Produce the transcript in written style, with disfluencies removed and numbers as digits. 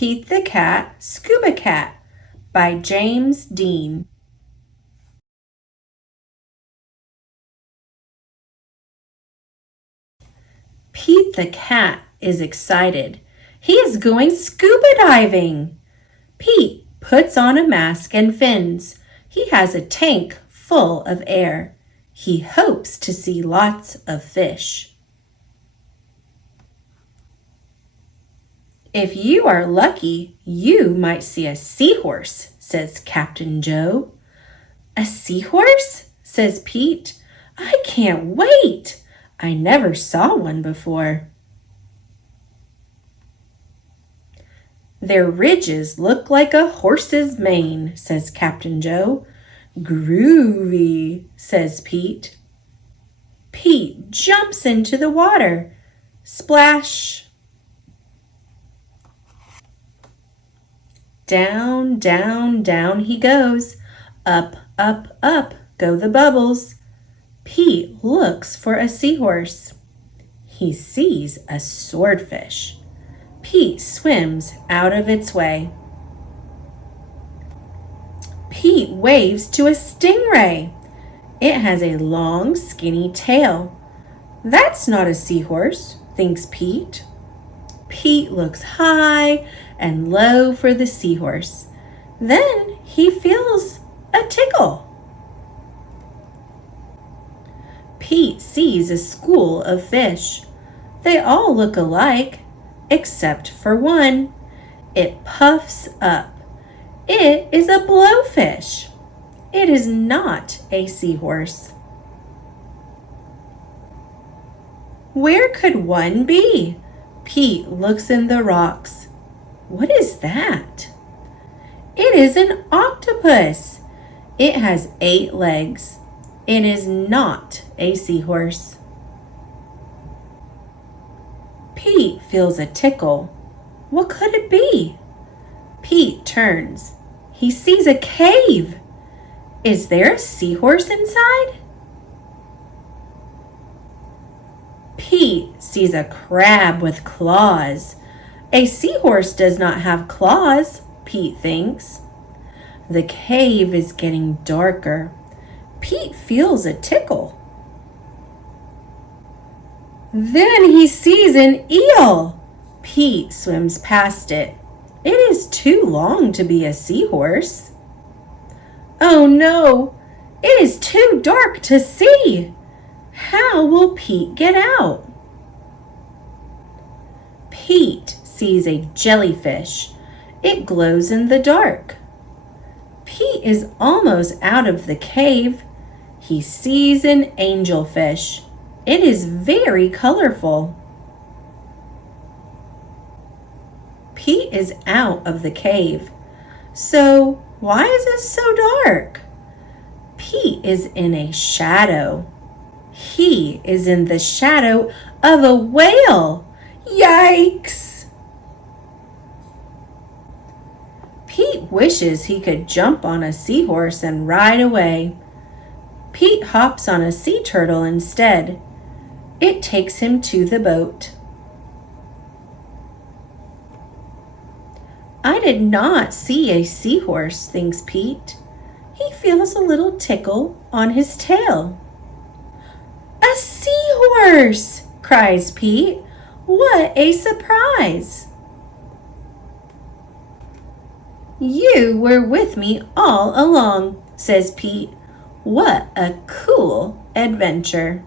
Pete the Cat Scuba-Cat by James Dean. Pete the cat is excited. He is going scuba diving. Pete puts on a mask and fins. He has a tank full of air. He hopes to see lots of fish. If you are lucky, you might see a seahorse, says Captain Joe. A seahorse? Says Pete. I can't wait. I never saw one before. Their ridges look like a horse's mane, says Captain Joe. Groovy, says Pete. Pete jumps into the water. Splash. Down, down, down he goes. Up, up, up go the bubbles. Pete looks for a seahorse. He sees a swordfish. Pete swims out of its way. Pete waves to a stingray. It has a long, skinny tail. That's not a seahorse, thinks Pete. Pete looks high and low for the seahorse. Then he feels a tickle. Pete sees a school of fish. They all look alike, except for one. It puffs up. It is a blowfish. It is not a seahorse. Where could one be? Pete looks in the rocks. What is that? It is an octopus. It has 8 legs. It is not a seahorse. Pete feels a tickle. What could it be? Pete turns. He sees a cave. Is there a seahorse inside? Pete sees a crab with claws. A seahorse does not have claws, Pete thinks. The cave is getting darker. Pete feels a tickle. Then he sees an eel. Pete swims past it. It is too long to be a seahorse. Oh no, it is too dark to see. How will Pete get out? Pete sees a jellyfish. It glows in the dark. Pete is almost out of the cave. He sees an angelfish. It is very colorful. Pete is out of the cave. So why is it so dark? Pete is in a shadow. He is in the shadow of a whale. Yikes! Pete wishes he could jump on a seahorse and ride away. Pete hops on a sea turtle instead. It takes him to the boat. I did not see a seahorse, thinks Pete. He feels a little tickle on his tail. A seahorse! Cries Pete. What a surprise! You were with me all along, says Pete. What a cool adventure.